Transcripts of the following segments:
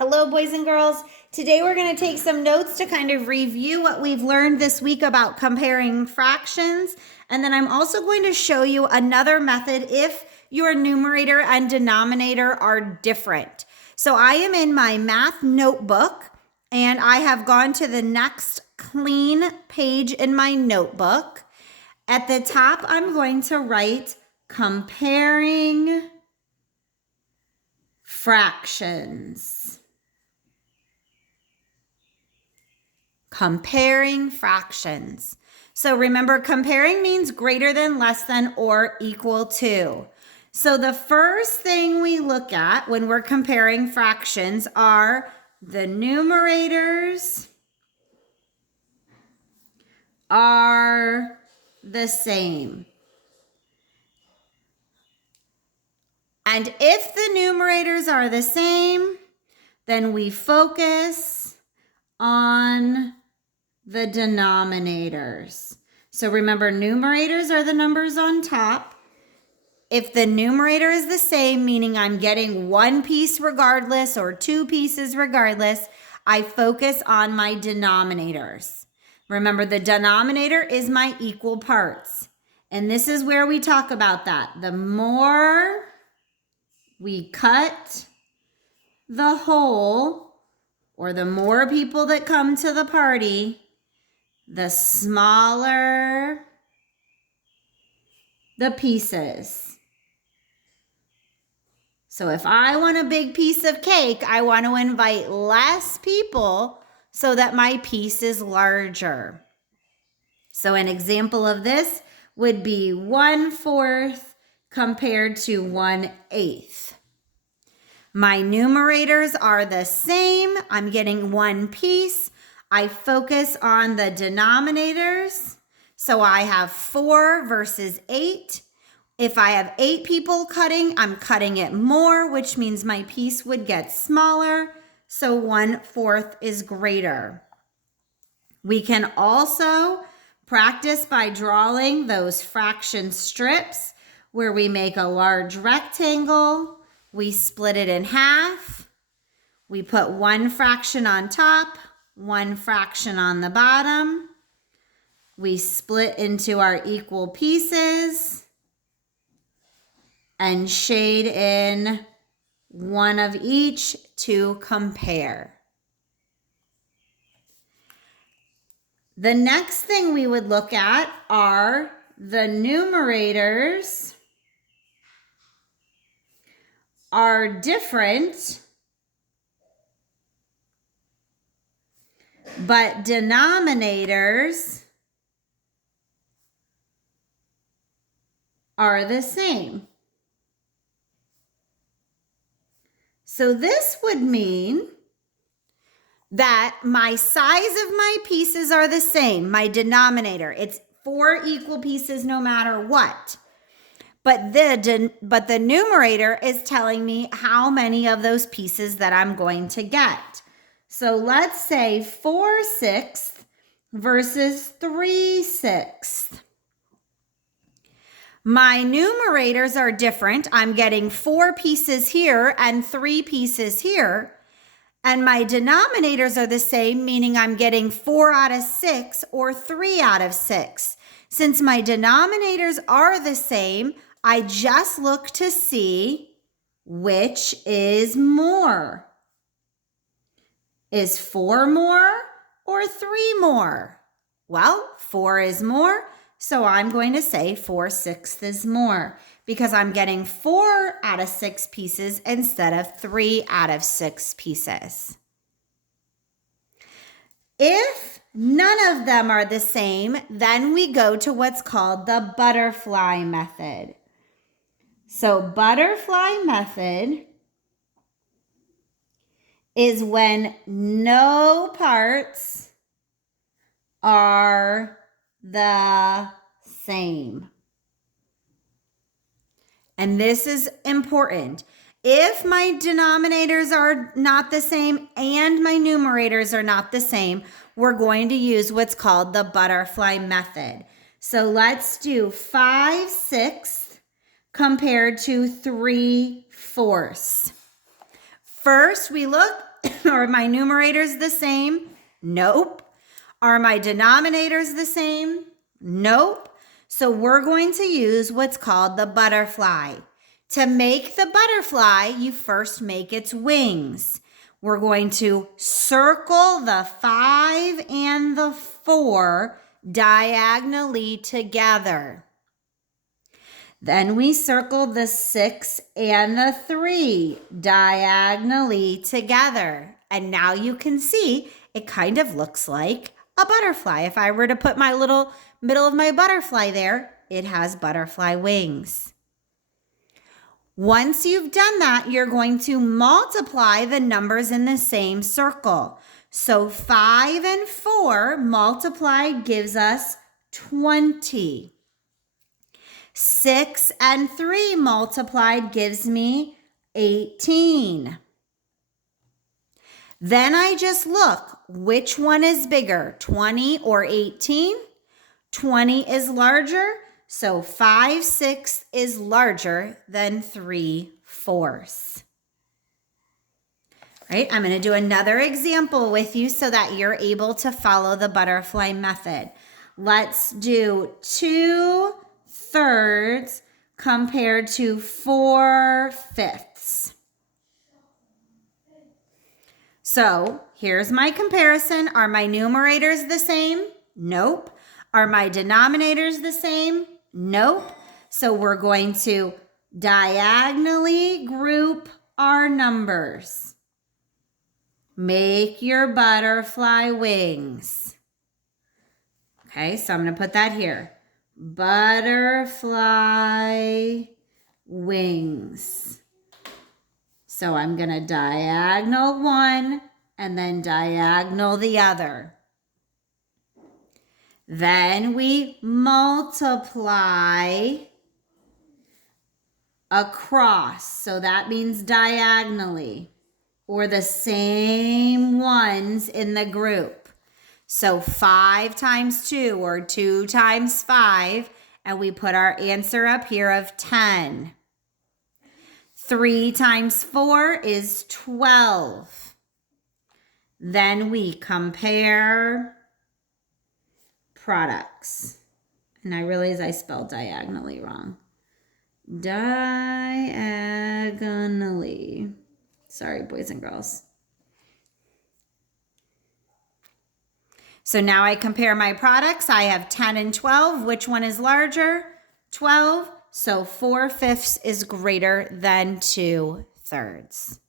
Hello, boys and girls. Today we're going to take some notes to kind of review what we've learned this week about comparing fractions. And then I'm also going to show you another method if your numerator and denominator are different. So I am in my math notebook and I have gone to the next clean page in my notebook. At the top, I'm going to write comparing fractions. Comparing fractions. So remember, comparing means greater than, less than, or equal to. So the first thing we look at when we're comparing fractions are the numerators are the same. And if the numerators are the same, then we focus on the denominators. So remember, numerators are the numbers on top. If the numerator is the same, meaning I'm getting one piece regardless or two pieces regardless, I focus on my denominators. Remember, the denominator is my equal parts. And this is where we talk about that. The more we cut the whole, or the more people that come to the party, the smaller the pieces. So if I want a big piece of cake, I want to invite less people so that my piece is larger. So an example of this would be 1/4 compared to 1/8. My numerators are the same. I'm getting one piece. I focus on the denominators. So I have 4 versus 8. If I have 8 people cutting, I'm cutting it more, which means my piece would get smaller. So 1/4 is greater. We can also practice by drawing those fraction strips where we make a large rectangle. We split it in half. We put one fraction on top, one fraction on the bottom. We split into our equal pieces and shade in one of each to compare. The next thing we would look at are the numerators are different, but denominators are the same. So this would mean that my size of my pieces are the same, my denominator. It's 4 equal pieces no matter what. But the numerator is telling me how many of those pieces that I'm going to get. So let's say 4/6 versus 3/6. My numerators are different. I'm getting 4 pieces here and 3 pieces here. And my denominators are the same, meaning I'm getting 4 out of 6 or 3 out of 6. Since my denominators are the same, I just look to see which is more. Is 4 more or 3 more? Well, 4 is more, so I'm going to say 4/6 is more because I'm getting 4 out of 6 pieces instead of 3 out of 6 pieces. If none of them are the same, then we go to what's called the butterfly method. So butterfly method is when no parts are the same. And this is important. If my denominators are not the same and my numerators are not the same, we're going to use what's called the butterfly method. So let's do 5/6 compared to 3/4. First, we look, are my numerators the same? Nope. Are my denominators the same? Nope. So we're going to use what's called the butterfly. To make the butterfly, you first make its wings. We're going to circle the 5 and the 4 diagonally together. Then we circle the 6 and the 3 diagonally together. And now you can see it kind of looks like a butterfly. If I were to put my little middle of my butterfly there, it has butterfly wings. Once you've done that, you're going to multiply the numbers in the same circle. So 5 and 4 multiplied gives us 20. 6 and 3 multiplied gives me 18. Then I just look, which one is bigger, 20 or 18? 20 is larger, so 5/6 is larger than 3/4. Right? I'm going to do another example with you so that you're able to follow the butterfly method. Let's do 2/3 compared to 4/5. So here's my comparison. Are my numerators the same? Nope. Are my denominators the same? Nope. So we're going to diagonally group our numbers. Make your butterfly wings. Okay, so I'm going to put that here. Butterfly wings. So I'm going to diagonal one and then diagonal the other. Then we multiply across. So that means diagonally, or the same ones in the group. So 5 times 2 or 2 times 5, and we put our answer up here of 10. 3 times 4 is 12. Then we compare products. And I realize I spelled diagonally wrong. Diagonally. Sorry, boys and girls. So now I compare my products. I have 10 and 12. Which one is larger? 12. So 4/5 is greater than 2/3.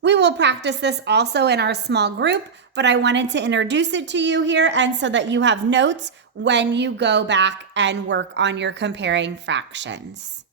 We will practice this also in our small group, but I wanted to introduce it to you here and so that you have notes when you go back and work on your comparing fractions.